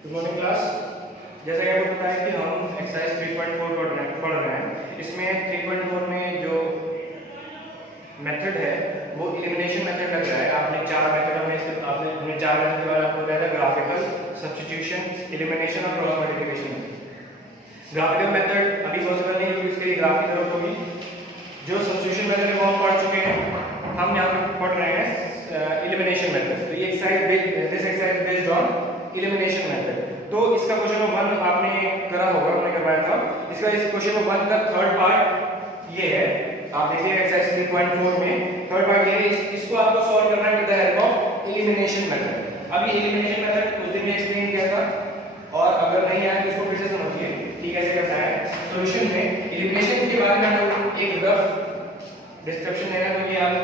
Good morning class. जैसा कि आपको पता है कि हम एक्सरसाइज 3.4 पढ़ रहे हैं। इसमें 3.4 में जो मेथड है वो एलिमिनेशन मेथड लग रहा है। आपने चार मेथड हमने चार मेथड के बारे में आपको बताया था, ग्राफिकल, सब्स्टिट्यूशन, एलिमिनेशन और क्रॉस मल्टीप्लिकेशन। ग्राफिकल मेथड अभी पॉसिबल नहीं क्योंकि इसके लिए ग्राफ की जरूरत होगी। जो सब्स्टिट्यूशन मेथड है वो हम पढ़ चुके हैं। हम यहाँ पे पढ़ रहे हैं एलिमिनेशन मेथड। तो ये exercise based on elimination method. तो इसका क्वेश्चन नंबर 1 आपने करा होगा, आपने करवाया था। इसका इस क्वेश्चन नंबर 1 का थर्ड पार्ट ये है। आप देखिए एक्सरसाइज 3.4 में थर्ड पार्ट ये है। इसको आपको सॉल्व करना है with the help of elimination method. अभी एलिमिनेशन मेथड उस दिन में एक्सप्लेन किया था, और अगर नहीं आया तो इसको फिर से समझिए कि कैसे करना है। सॉल्यूशन में एलिमिनेशन के बारे में हम एक रफ डिस्क्रिप्शन देना, क्योंकि आप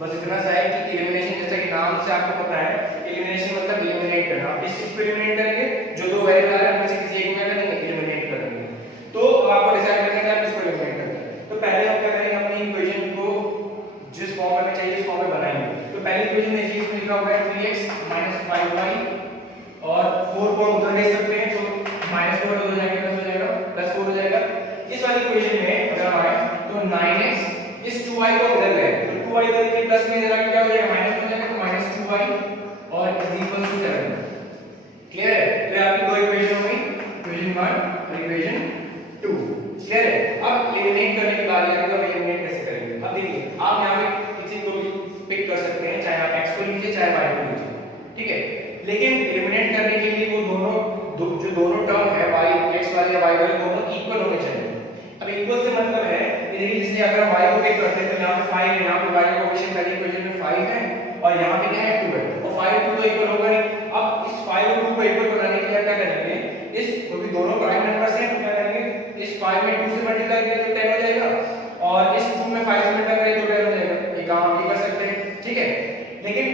बस इतना सा है कि एलिमिनेशन, जैसा कि नाम से आपको पता है, एलिमिनेशन मतलब एलिमिनेट करना। आप इस चीज को एलिमिनेट करेंगे, जो दो वेरिएबल आ रहे हैं उनमें से किसी एक में करेंगे एलिमिनेट करेंगे। तो आपको डिसाइड करना है कि आप किसको एलिमिनेट करना है। तो पहले हम क्या करेंगे, अपनी इक्वेशन को जिस फॉर्म में चाहिए उस फॉर्म में बनाएंगे। तो पहली इक्वेशन देखिए, इसमें लिखा हुआ है 3x 5y और 4 को उधर ले सकते हैं, तो -4 हो जाएगा, प्लस हो जाएगा, +4 हो जाएगा। इस वाली इक्वेशन में अगर हम आए तो 9x इस 2y को उधर ले, तो 2y इधर के प्लस में इधर आके क्या हो जाएगा, माइनस हो जाएगा, तो -2y और =7। क्लियर है? तो आपकी दो इक्वेशन हो गई, इक्वेशन 1 और इक्वेशन 2। क्लियर है? अब एलिमिनेट करने की बात आएगी तो एलिमिनेट कैसे करेंगे। अब देखिए, आप यहां पे किसी को भी पिक कर सकते हैं, चाहे आप x को लीजिए चाहे y को लीजिए, ठीक है। लेकिन एलिमिनेट करने के लिए वो जो दोनों टर्म है, y x वाले या y वाले, दोनों इक्वल होने चाहिए। अब इक्वल से मतलब है कि देखिए, जैसे अगर हम y को पिक करते हैं तो यहां पे 5 है, यहां पे y का कोएफिशिएंट पहली इक्वेशन में 5 है और यहां पे क्या है 2 है, और 5 2 तो इक्वल होगा नहीं। अब इस 5 और 2 को इक्वल बनाने के लिए क्या करेंगे, इस क्योंकि दोनों प्राइम नंबर्स हैं, तो क्या करेंगे, इस 5 में 2 से मल्टीप्लाई करें तो 10 हो जाएगा, और इस 2 में 5 से मल्टीप्लाई करें तो 10 हो जाएगा। ये काम आप भी कर सकते हैं, ठीक है। लेकिन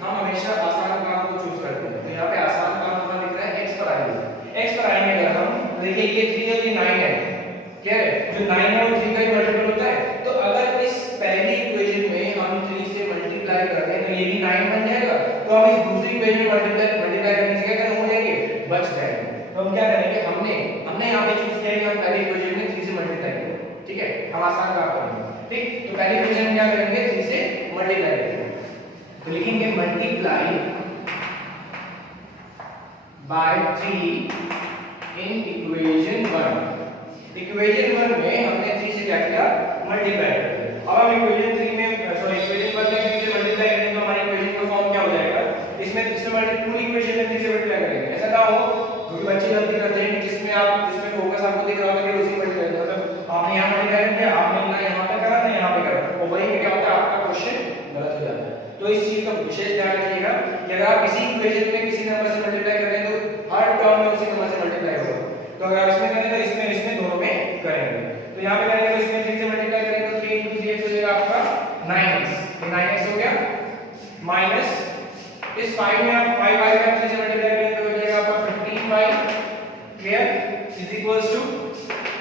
हम हमेशा आसान काम को चूज करते हैं, तो यहां पे आसान काम कहां दिख रहा है, x पर आएंगे। x पर आएंगे अगर हम, देखिए ये 3 है, ये 9 है, क्या है, जो 9 है वो 3 का ही मल्टीपल होता है। तो अगर इस पहली इक्वेशन में हम 3 से मल्टीप्लाई कर दें तो ये भी 9 बन जाएगा, तो हम इस दूसरी इक्वेशन में मल्टीप्लाई करने से क्या हो जाएंगे, बच जाएंगे। तो हम क्या करेंगे, हमने यहां पे चूज किया है कि हम पहली इक्वेशन में 3 से मल्टीप्लाई करेंगे, ठीक है। हम आसान काम करेंगे, ठीक। तो पहली इक्वेशन में क्या करेंगे, 3 से मल्टीप्लाई करेंगे, तो लिखेंगे multiply by 3 in equation 1। Equation 1 में हमने 3 से क्या किया, मल्टीप्लाई कर दिया। अब हम इक्वेशन 3 में इक्वेशन 1 में 3 से मल्टीप्लाई करेंगे तो हमारी इक्वेशन का फॉर्म क्या हो जाएगा, इसमें पूरी इक्वेशन में 3 से मल्टीप्लाई करेंगे। ऐसा ना हो, क्योंकि बच्चे गलती करते हैं कि जिसमें फोकस आपको दिख रहा होगा कि उसी मल्टीप्लाई करो, मतलब आपने यहां मल्टीप्लाई किया, आपने ना यहां पे करा ना यहां पे करा, और वही में क्या होता है, आपका क्वेश्चन गलत हो जाता है। तो इस चीज का विशेष ध्यान रखिएगा कि अगर आप किसी इक्वेशन में किसी नंबर से मल्टीप्लाई कर रहे हैं तो हर टर्म में उसी नंबर से मल्टीप्लाई होगा। तो अगर आप इसमें करें तो इसमें दोनों में करेंगे। तो यहां पे करेंगे तो इसमें 3 से मल्टीप्लाई करेंगे तो 3 * 3 हो जाएगा आपका 9x, तो 9x हो गया, माइनस इस 5 में आप 5y का 3 से मल्टीप्लाई करेंगे तो हो जाएगा आपका 15y, clear, is equals to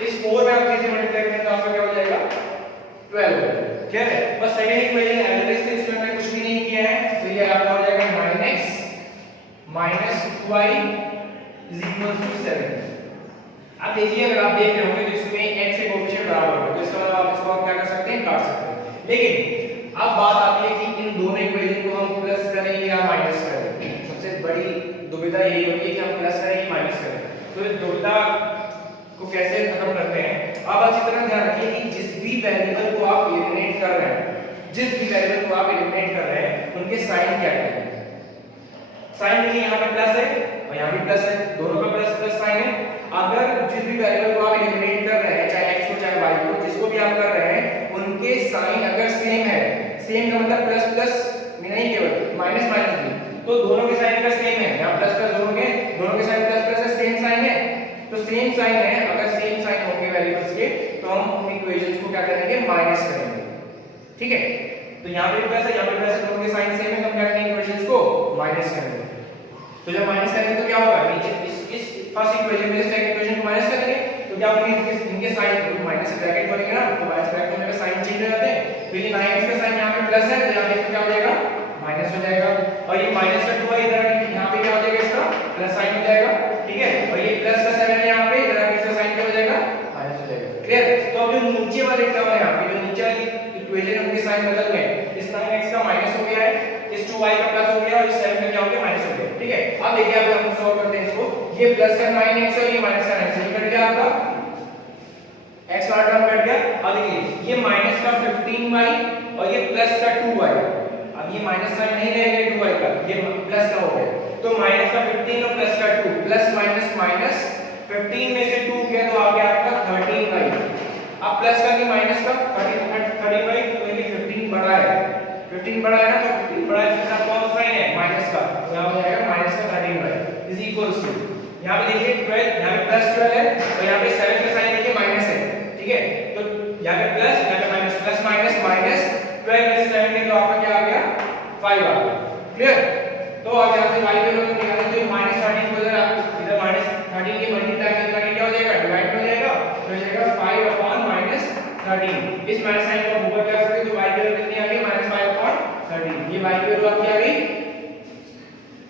इस 4 में आप 3 से मल्टीप्लाई करेंगे तो आपका क्या हो जाएगा, 12 हो जाएगा। क्लियर है? बस second equation as it is, इसमें मैंने कुछ भी नहीं किया है, तो ये आपका हो जाएगा -x - 2y = 7। अब देखिए, अगर आप देख रहे होंगे तो इसमें x के कोएफिशिएंट बराबर होगा, तो इसका मतलब आप इसको क्या कर सकते हैं, काट सकते हैं। लेकिन अब बात आती है कि इन दोनों इक्वेशन को हम प्लस करें या माइनस करें। सबसे बड़ी दुविधा यही होती है कि हम प्लस करें या माइनस करें। तो इस दुविधा को कैसे खत्म करते हैं, आप अच्छी तरह ध्यान रखिए कि जिस भी वेरिएबल को आप एलिमिनेट कर रहे हैं, उनके साइन क्या क्या है। साइन देखिए, यहाँ पे प्लस है और यहाँ भी प्लस है, दोनों का प्लस प्लस साइन है। अगर जिस भी वेरिएबल को आप एलिमिनेट कर रहे हैं, चाहे x को चाहे y को, जिसको भी आप कर रहे हैं, उनके साइन अगर सेम है, सेम का मतलब प्लस प्लस नहीं केवल माइनस माइनस भी, तो दोनों के साइन अगर सेम है, यहाँ प्लस प्लस दोनों के साइन प्लस प्लस है, सेम साइन है, तो सेम साइन है, अगर सेम साइन होंगे वेरिएबल्स के तो हम उन इक्वेशंस को क्या करेंगे, माइनस करेंगे, ठीक है। तो यहाँ पे प्लस है, यहाँ पे प्लस है, दोनों के साइन सेम है, तो हम क्या करेंगे, इक्वेशंस को माइनस करेंगे। तो जब माइनस करेंगे तो क्या होगा, नीचे इस फर्स्ट इक्वेशन में सेकंड इक्वेशन को माइनस करेंगे तो क्या होगा, इनके साइन को माइनस से ब्रैकेट बनेगा ना, तो माइनस ब्रैकेट होने पे साइन चेंज हो जाते हैं। तो ये 9x का साइन यहाँ पे प्लस है, तो यहाँ पे क्या हो जाएगा, माइनस हो जाएगा, और ये माइनस का 2y इधर यहाँ पे क्या हो जाएगा, इसका प्लस साइन हो जाएगा। साइन बदल गए, इस 9x का माइनस हो गया है, इस 2y का प्लस हो गया और इस 7 का क्या हो गया माइनस हो गया। ठीक है, अब देखिए अब हम सॉल्व करते हैं इसको, ये प्लस का 9x और ये माइनस का 9x, ये कट गया आपका x वाला टर्म कट गया। अब देखिए ये माइनस का 15y और ये प्लस का 2y, अब ये माइनस साइन नहीं रहेगा 2y का, ये प्लस का हो गया, तो माइनस का 15 और प्लस का 2, प्लस माइनस माइनस, 15 में से 2 गया तो आ गया आपका 13y। अब प्लस का कि माइनस का 13y, तो ये 15 बड़ा है, 15 बड़ा है ना, तो 15 बड़ा है जिसका कौन साइन है माइनस का, तो यहां हो जाएगा माइनस का 13y इज इक्वल्स टू, यहां पे देखिए 12, यहां पे प्लस 12 है और यहां पे 7 का साइन देखिए माइनस है। ठीक है, तो यहां पे प्लस, यहां पे माइनस, प्लस माइनस माइनस, 12 में से 7 के तो आपका क्या आ गया 5 आ गया। क्लियर, तो अब यहां से y वैल्यू निकालें तो माइनस 13 को इधर माइनस 13 के मल्टीप्लाई करके आगे क्या हो जाएगा डिवाइड हो जाएगा, तो हो जाएगा 5 अपॉन माइनस 13। इस माइनस साइन को ऊपर क्या सकते तो y की वैल्यू कितनी आ गई माइनस 5 अपॉन 13, ये y की वैल्यू आपकी आ गई,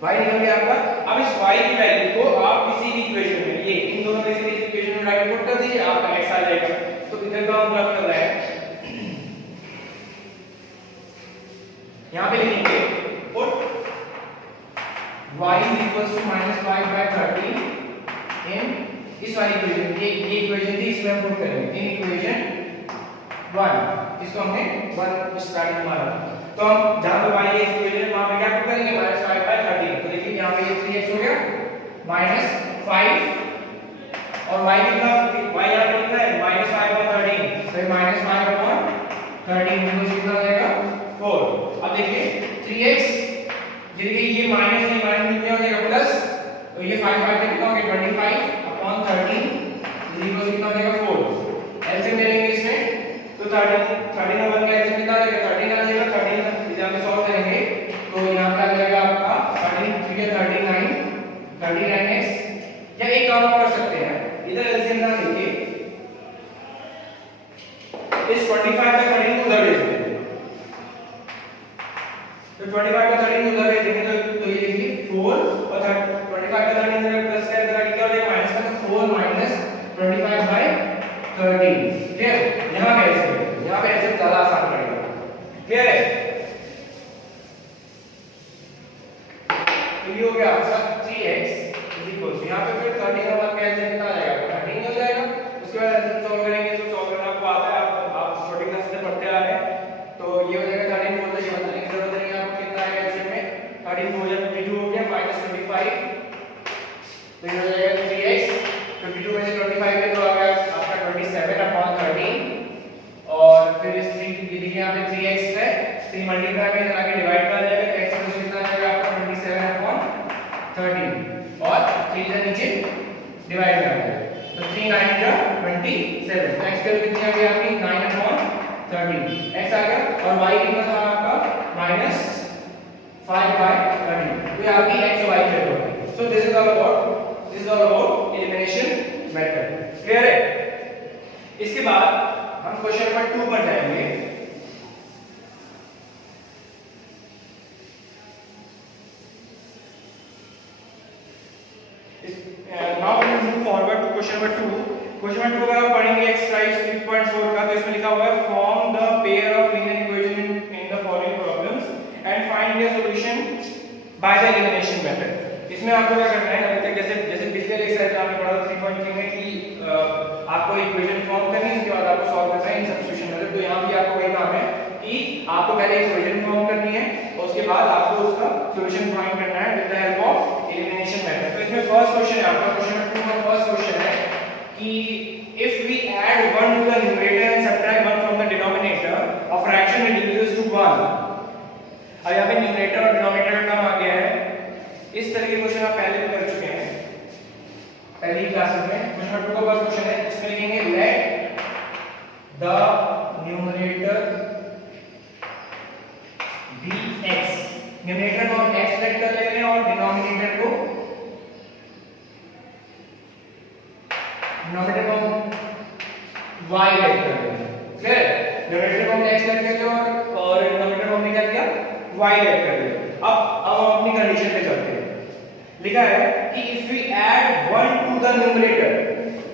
y निकल गया आपका। अब इस y की वैल्यू को आप किसी भी इक्वेशन में, ये इन दोनों में से किसी इक्वेशन में राइट पुट कर दीजिए, आपका x आ जाएगा। तो इधर का हम कर रहा है, यहां पे लिखेंगे put y is equals to minus 5 by 13 in इस वाली इक्वेशन, ये इक्वेशन थी, इसमें हम पुट करेंगे इन इक्वेशन 1, इसको हमने 1 स्टार्टिंग में मारा, तो हम जहां पे y इस इक्वेशन वहां पे क्या पुट करेंगे minus 5 by 13, तो देखिए यहां पे ये 3x हो गया minus 5 और y कितना, y यहां पे कितना है minus 5 upon 13, तो ये minus 5 upon 13 में कितना हो जाएगा 4। अब देखिए 3x, ये देखिए ये माइनस नहीं, माइनस कितना हो जाएगा प्लस, तो ये 5 5 कितना हो गया 25 अपॉन 13 इक्वल कितना हो जाएगा 4। एलसीएम ले लेंगे इसमें, तो 13 और 1 का एलसीएम कितना आ जाएगा 13 आ जाएगा, 13 इधर में सॉल्व करेंगे तो यहां पे आ जाएगा आपका 13 39x, या एक काम आप कर सकते हैं, इधर एलसीएम ना लेके इस 25 का 13 को उधर भेज देंगे, तो 25 का 13 उधर भेज देंगे तो ये देखिए 4 और 25 का 13 इधर प्लस का इधर क्या हो जाएगा माइनस का, तो 4 माइनस 25 बाय 13। क्लियर, यहां पे ऐसे ज्यादा आसान पड़ेगा। क्लियर है, तो ये हो गया आपका 3x इक्वल्स, यहां पे फिर 13 और 1 का एलसीएम कितना आ जाएगा 13 हो जाएगा। उसके बाद एलसीएम सॉल्व करेंगे, इसको सॉल्व करना आपको आता है, आप छोटी क्लास से पढ़ते आ रहे हैं, तो ये हो जाएगा 13 बोलते हैं, बताने की जरूरत नहीं है आपको कितना आएगा एलसीएम में, 13 हो जाएगा 52 हो गया माइनस 25, तो ये हो जाएगा 3x, 52 में से 25 के तो आ गया आपका 27 अपॉन 13, और फिर इस 3 की देखिए यहां पे 3x है, 3 मल्टीप्लाई में इधर आके डिवाइड कर जाएगा, तो x का कितना आ जाएगा आपका 27 अपॉन 13 और 3 इधर नीचे डिवाइड कर जाएगा, तो 3 9 जा 27, तो x की वैल्यू कितनी आ गई आपकी 9 अपॉन 13, x आ गया, और y कितना था आपका माइनस 5 by 13, तो ये आपकी x और y की वैल्यू है। So this is all about elimination method. Clear है, इसके बाद हम क्वेश्चन नंबर 2 पर जाएंगे। Now we move forward to question number 2। Question number 2 अगर आप पढ़ेंगे एक्सरसाइज 3.4 का, तो इसमें लिखा हुआ है form the pair of linear equation in the following problems and find their solution by the elimination method. इसमें आपको क्या करना है, अभी तक जैसे पिछले एक्सरसाइज में आपने पढ़ा 3.3 में कि आपको इक्वेशन फॉर्म करनी है, उसके बाद आपको सॉल्व करना है इन सब्स्टिट्यूशन मेथड, तो यहां भी आपको वही काम है कि आपको पहले इक्वेशन फॉर्म करनी है और उसके बाद आपको उसका सॉल्यूशन फाइंड करना है with the help of elimination method. तो इसमें फर्स्ट क्वेश्चन है आपका, क्वेश्चन नंबर 2 का फर्स्ट क्वेश्चन है कि if we add 1 to the numerator and subtract 1 from the denominator, a fraction reduces to 1। अब यहाँ पे न्यूमरेटर और डिनोमिनेटर का टर्म आ गया है, इस तरह के क्वेश्चन आप पहले भी कर चुके हैं पहली क्लासेस में। क्वेश्चन नंबर 2 का फर्स्ट क्वेश्चन है, इसमें लिखेंगे let the numerator be x, numerator को हम x लेट कर ले रहे हैं और डिनोमिनेटर को डिनोमिनेटर को y लेट कर रहे हैं। क्लियर है, न्यूमरेटर को हम x लेट कर लिया और डिनोमिनेटर को हमने क्या किया y लेट कर लिया। अब हम अपनी कंडीशन पे चलते हैं, लिखा है कि if we add 1 to the numerator,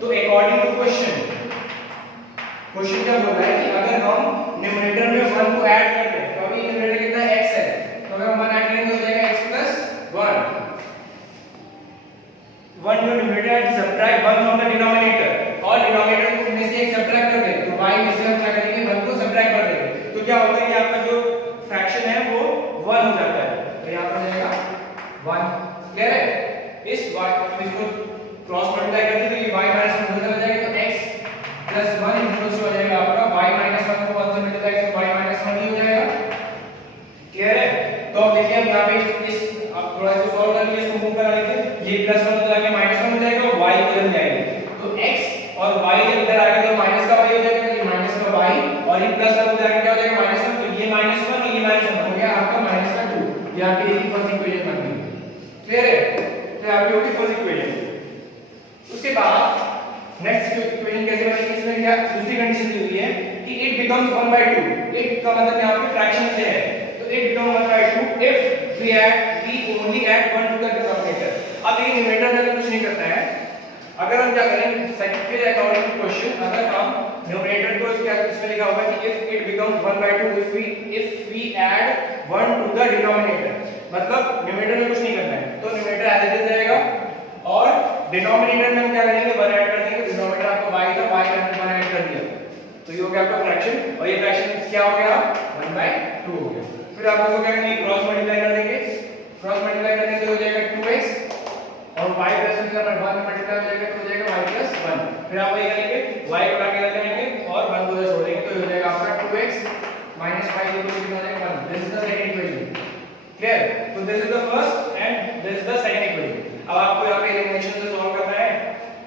तो अकॉर्डिंग टू क्वेश्चन क्या बोल रहा है कि अगर हम न्यूमरेटर में 1 को ऐड करते हैं, तो अभी न्यूमरेटर कितना है x है, तो अगर हम 1 ऐड करेंगे तो हो जाएगा x + 1 जो न्यूमरेटर है, सब्ट्रैक्ट 1 फ्रॉम द डिनोमिनेटर, और डिनोमिनेटर में से एक सब्ट्रैक्ट कर दें, तो y में से हम क्या करेंगे 1 को सब्ट्रैक्ट कर देंगे, तो क्या होता है कि आपका जो फ्रैक्शन है वो 1 हो जाता है, तो यहां पर हो जाएगा 1। क्लियर है? इस y इसको क्रॉस मल्टीप्लाई कर दें तो ये y - 1 हो जाएगा, तो x + 1 इक्वल्स हो जाएगा आपका y - 1 को 1 से मल्टीप्लाई करें तो y - 1 ही हो जाएगा। क्लियर है? तो अब देखिए हम यहां पे इस आप थोड़ा सा सॉल्व कर लीजिए, इसको मूव करा लीजिए, ये +1 हो जाएगा -1 हो जाएगा, y इधर जाएगा, तो x और y जब इधर आएगा तो माइनस का y हो जाएगा, तो ये माइनस का y और ये +1 हो जाएगा, क्या हो जाएगा -1, तो ये -1 और ये -1 हो गया आपका -2, ये आपकी फर्स्ट इक्वेशन बन गई। क्लियर है? तो आपकी होगी फर्स्ट इक्वेशन। उसके बाद नेक्स्ट इक्वेशन कैसे बनेगी, इसमें क्या दूसरी कंडीशन दी हुई है कि इट बिकम्स 1/2, इट का मतलब यहां पे फ्रैक्शन से है, तो it become 1/2 if we only add 1 to the denominator। अब ये न्यूमरेटर में कुछ नहीं करता है, अगर हम क्या करें सेकंड अकॉर्डिंग टू क्वेश्चन, अगर हम न्यूमरेटर को क्या इसमें लिखा होगा कि if it becomes 1/2 if we add 1 to the denominator, मतलब न्यूमरेटर में कुछ नहीं करना है, तो न्यूमरेटर एज इट इज रहेगा, और डिनोमिनेटर में हम क्या करेंगे 1 ऐड कर देंगे, डिनोमिनेटर आपका y था, y का 1 ऐड कर दिया, तो ये हो गया आपका फ्रैक्शन, और ये फ्रैक्शन क्या हो गया 1/2 हो गया। फिर आप इसको क्या करेंगे क्रॉस मल्टीप्लाई कर देंगे, क्रॉस मल्टीप्लाई करने से हो जाएगा 2x और y + 1 का 1 मल्टीप्लाई हो जाएगा, तो हो जाएगा y + 1। फिर आप वही करेंगे y को लाके रख देंगे और 1 को उधर छोड़ देंगे, तो हो जाएगा आपका 2x - 5 कितना हो जाएगा 1। This is the second equation. Clear? तो this is the first and this is the second equation. अब आपको यहां पे एलिमिनेशन से सॉल्व करना है,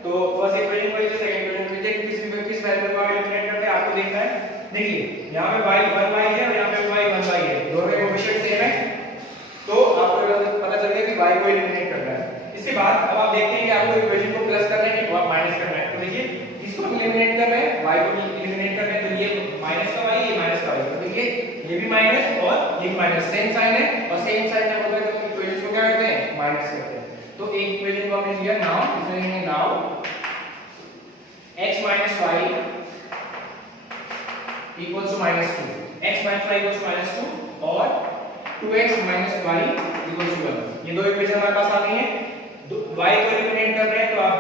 तो फर्स्ट इक्वेशन को इसे सेकंड इक्वेशन में किस वैल्यू को एलिमिनेट करते हैं आपको देखना है। देखिए यहां पे y 1y है और यहां पे y 1y है, दोनों के कोएफिशिएंट सेम है, तो आपको पता चल गया कि y को एलिमिनेट करना है। इसके बाद अब आप देखते हैं कि आपको इक्वेशन को प्लस करना है कि माइनस करना है, तो देखिए इसको एलिमिनेट कर रहे हैं, y को एलिमिनेट कर रहे हैं, तो ये माइनस का y, ये माइनस का y, तो देखिए ये भी माइनस और ये भी माइनस, सेम साइन है, और सेम साइन जब होता है तो इक्वेशन को क्या करते हैं माइनस करते हैं। तो एक इक्वेशन को हमने लिया नाउ, इसमें लिखेंगे now x - y equals to -2, x - y equals to -2 और 2x - y equals to 1। ये दो इक्वेशन हमारे पास आ गई हैं, y को एलिमिनेट कर रहे हैं, तो आप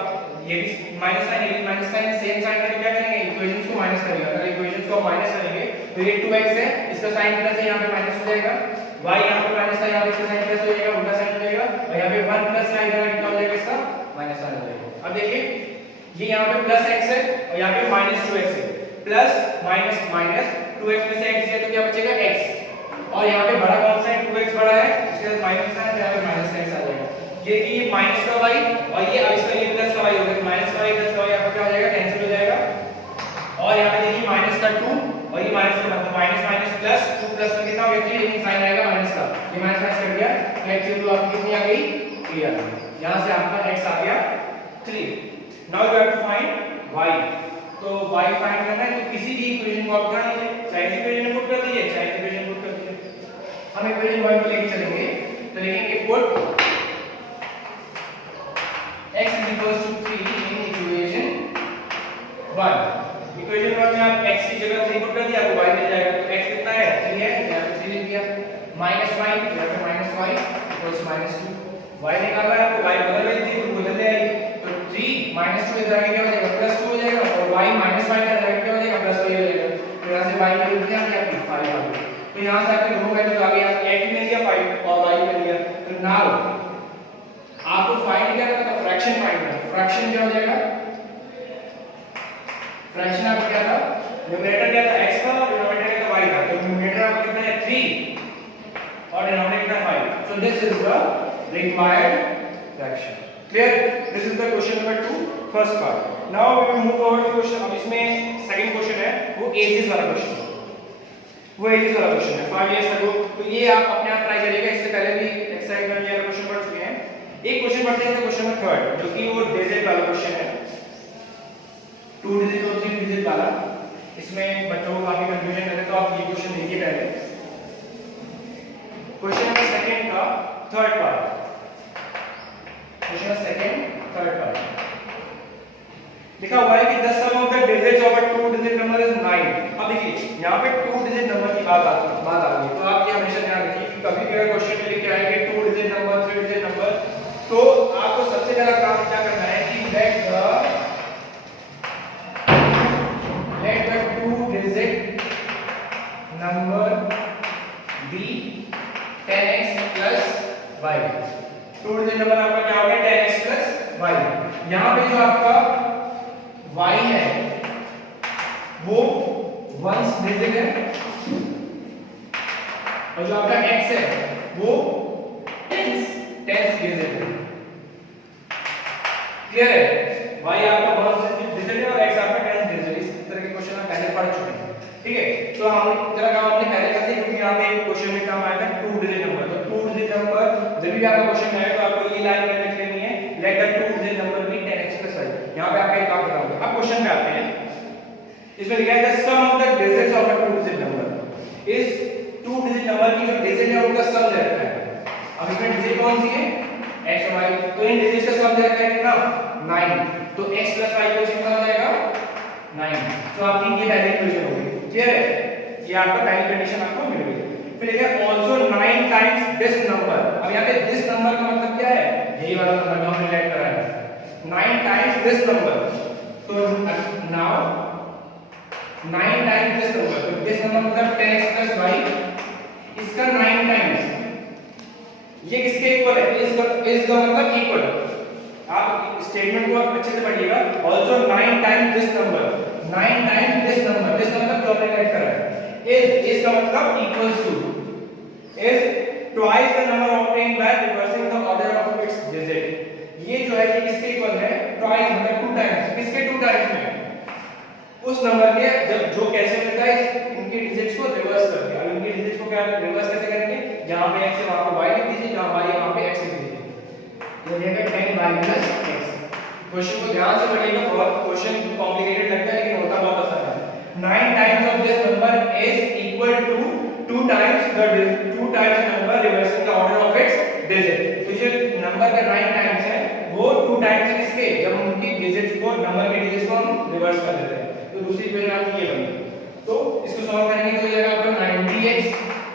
ये भी माइनस साइन, ये भी माइनस साइन, सेम साइन करके क्या करेंगे इक्वेशंस को माइनस करेंगे। अगर इक्वेशंस को माइनस करेंगे तो ये 2x है, इसका साइन प्लस है, यहां पे माइनस हो जाएगा, y यहां पे माइनस है, यहां पे इसका साइन प्लस हो जाएगा, उल्टा साइन हो जाएगा, और यहां पे 1 प्लस साइन इधर कितना हो जाएगा इसका माइनस साइन हो जाएगा। अब देखिए ये यहां पे प्लस x है और यहां पे माइनस 2x है, प्लस माइनस माइनस 2x में से x है तो क्या बचेगा x, और यहाँ पे बड़ा कौन सा है 2x बड़ा है, इसके साथ माइनस है, यहाँ पे माइनस x आ जाएगा। ये माइनस का y और ये अब इसका ये प्लस का y हो गया, माइनस का y प्लस का y यहाँ पे क्या हो जाएगा कैंसिल हो जाएगा, और यहाँ पे देखिए माइनस का 2 और ये माइनस का 1, माइनस माइनस प्लस 2 प्लस में कितना हो गया 3, लेकिन साइन आएगा माइनस का, ये माइनस माइनस कट गया, तो x की वैल्यू आपकी कितनी आ गई 3 आ गई, यहाँ से आपका x आ गया 3। Now you have to find y, तो y फाइंड करना है, तो किसी भी इक्वेशन को आप कर लीजिए, चाहे इस इक्वेशन पुट कर दीजिए, चाहे इस इक्वेशन पुट कर दीजिए। हम इक्वेशन 1 को लेके चलेंगे, तो लिखेंगे put x = 3 in equation 1। Equation 1 में आप x की जगह 3 पुट कर दिया तो y मिल जाएगा, तो x कितना है 3 है, यहाँ पे 3 लिख दिया, -y यहाँ पे -y = -2, y निकालना है आपको, y बदल रही थी तो बदल ले आई, तो 3 -2 इधर आके क्या हो जाएगा +2 हो जाएगा, और y -y इधर आके क्या हो जाएगा +y हो जाएगा, तो यहाँ से y की वैल्यू क्या आ गई 5 आ गई, तो यहाँ से आपके दोनों वैल्यूज आ गई, आपको x मिल गया 5 और y मिल गया। तो नाउ आपको फाइंड क्या करना है, फ्रैक्शन फाइंड करना है। फ्रैक्शन क्या हो जाएगा, फ्रैक्शन आपका क्या था, न्यूमरेटर क्या था x था और डिनोमिनेटर क्या था y था, तो न्यूमरेटर आपका कितना है 3 और डिनोमिनेटर कितना है 5, so this is the required fraction. Clear? This is the question number 2 first part. Now we will move forward to question, अब इसमें सेकंड क्वेश्चन है वो एजेस वाला क्वेश्चन है, वो एजेस वाला क्वेश्चन है 5 इयर्स अगो, तो ये आप अपने आप ट्राई करिएगा, इससे पहले भी एक्सरसाइज में ये क्वेश्चन पढ़ चुके हैं। एक क्वेश्चन पढ़ते हैं, क्वेश्चन नंबर 3 जो कि वो डिजिट वाला क्वेश्चन है, 2 डिजिट और 3 डिजिट वाला, इसमें बच्चों को काफी कंफ्यूजन रहता है, तो आप ये क्वेश्चन देखिए पहले। क्वेश्चन नंबर सेकंड का third part, question number second third part लिखा हुआ है कि the sum of the digits of a two digit number is 9। अब देखिए यहाँ पे 2 डिजिट नंबर की बात आ गई, तो आप ये हमेशा ध्यान रखिए कि कभी भी अगर क्वेश्चन में लिखे आए कि 2 डिजिट नंबर 3 डिजिट नंबर, तो आपको सबसे पहला काम क्या करना है कि let the 2 digit number be 10x plus y। 2 digit number आपका क्या हो गया 10x plus y। यहाँ पे जो आपका y है वो वंस डिजिट है और जो आपका x है वो टेंस डिजिट है। क्लियर है? y आपका वंस डिजिट है और x आपका टेंस डिजिट है। इस तरह के क्वेश्चन हम पहले पढ़ चुके हैं, ठीक है। तो हमने इतना काम हमने पहले कर दिया क्योंकि यहाँ पे एक क्वेश्चन में काम आया था 2 डिजिट नंबर। तो 2 डिजिट नंबर जब भी आपका क्वेश्चन आए तो आपको ये लाइन में लिख लेनी है, let the 2 digit number be 10x plus y। यहाँ पे आपका एक काम बताऊंगा। अब क्वेश्चन पे आते हैं, इसमें लिखा है the sum of the digits of a 2 digit number. इस 2 डिजिट नंबर की जो डिजिट है उनका सम दे रखा है। अब इसमें डिजिट कौन सी है x और y, तो इन डिजिट्स का सम दे रखा है कितना 9, तो x plus y को कितना हो जाएगा 9। तो आपकी ये पहली इक्वेशन होगी। क्लियर है? ये आपका पहली कंडीशन आपको मिल गई। फिर लिखा है आल्सो 9 टाइम्स दिस नंबर। अब यहाँ पे दिस नंबर का मतलब क्या है, यही वाला नंबर जो हमने लेट करा है 9 टाइम्स दिस नंबर। तो नाउ 9 टाइम्स दिस नंबर, तो दिस नंबर मतलब 10x plus y, इसका 9 टाइम्स, ये किसके इक्वल है, इसका मतलब इक्वल। आप स्टेटमेंट को आप अच्छे से पढ़िएगा। Also 9 times this number, 9 times this number, this number जो हमने लेट करा है इसका मतलब equals to is twice the number obtained by reversing the order of its digit। ये जो है ये किसके इक्वल है, twice मतलब 2 टाइम्स। किसके 2 टाइम्स में, उस नंबर के जब जो कैसे मिलता है इनके डिजिट्स को रिवर्स करके। अब इनके डिजिट्स को क्या रिवर्स कैसे करेंगे, जहां पे x है वहां पे y लिख दीजिए, जहां y है वहां पे x लिख दीजिए। ये हो जाएगा 10y plus x। क्वेश्चन को ध्यान से पढ़िएगा, बहुत क्वेश्चन कॉम्प्लिकेटेड लगता है लेकिन होता बहुत आसान है। 9 times of this number is equal to 2 times the number reversing the order of its digit। तो जो नंबर का 9 टाइम्स है वो 2 टाइम्स है किसके, जब उनकी डिजिट्स को नंबर के डिजिट्स को हम रिवर्स कर देते हैं। तो दूसरी इक्वेशन आपकी ये बनी। तो इसको सॉल्व करने के लिए हो जाएगा आपका 90x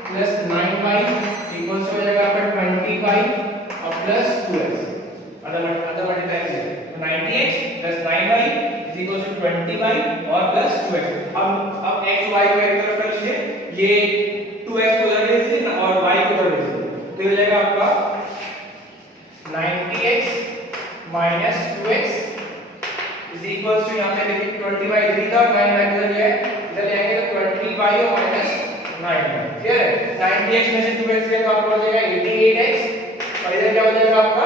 plus 9y इक्वल्स हो जाएगा आपका 25 और प्लस 2x। अदर मल्टीप्लाई कीजिए, 90x plus 9y is equals to 25 और प्लस 2x। अब x y को एक तरफ कर लीजिए, ये 2x को उधर ले लीजिए और y को उधर ले लीजिए, तो ये हो जाएगा आपका 90x minus 2x is equals to, यहाँ पे देखिए 25 इधर था और 9y इधर लिया है, इधर ले आएंगे तो 25 और माइनस 9y। क्लियर है? 90x में से 2x गया तो आपका हो जाएगा 88x और इधर क्या हो जाएगा आपका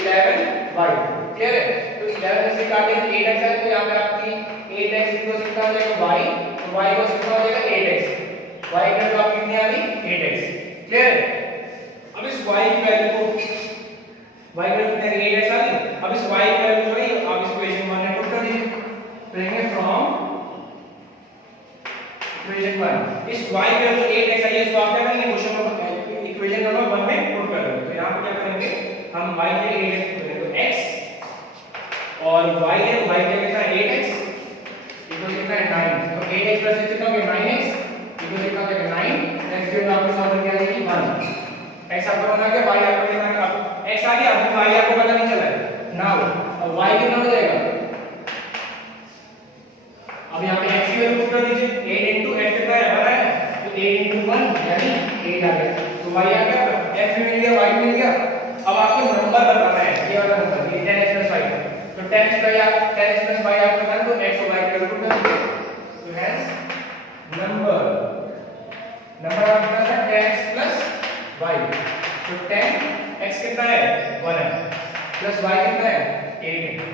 11y। क्लियर है? तो 11 में से काटेंगे 8x है, तो यहाँ पे आपकी 8x इक्वल कितना हो जाएगा y, तो y को कितना हो जाएगा 8x। y की वैल्यू आपकी कितनी आ गई 8x। क्लियर है? अब इस y की वैल्यू को, y की वैल्यू कितनी 8x आ गई। अब इस y की वैल्यू जो है आप इस इक्वेशन 1 में पुट कर दीजिए, तो लेंगे फ्रॉम इक्वेशन 1 इस y की वैल्यू 8x आई है, इसको आप क्या करेंगे क्वेश्चन नंबर इक्वेशन नंबर 1 में पुट कर देंगे। तो यहां पे क्या करेंगे हम y के 8x करेंगे, तो x और y है, y के कितना 8x इक्वल कितना है 9, तो 8x प्लस कितना हो गया 9x इक्वल कितना हो जाएगा 9। नेक्स्ट जो आपके सॉल्व किया जाएगी 1। x आपका बना गया, y आपका कितना है, x आ गया, अभी y आपको पता नहीं चला है नाउ। अब y कितना हो जाएगा, अब यहाँ पे x की वैल्यू पुट कर दीजिए, 8 into x कितना है 1 है, तो 8 into 1 यानी 8 आ गया, तो y आ गया, x भी मिल गया y भी मिल गया। अब आपको नंबर बताना है, ये वाला नंबर, ये 10x plus y, तो 10x plus y आपको बताना, तो x और y की वैल्यू पुट कर दीजिए। तो हेंस नंबर आपका था 10x plus y, तो 10x कितना है 1 है, प्लस y कितना है 8 है,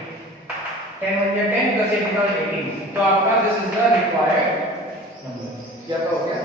10 हो गया 10 प्लस 8 कितना 18, तो आपका this is the required number. ये आपका हो गया।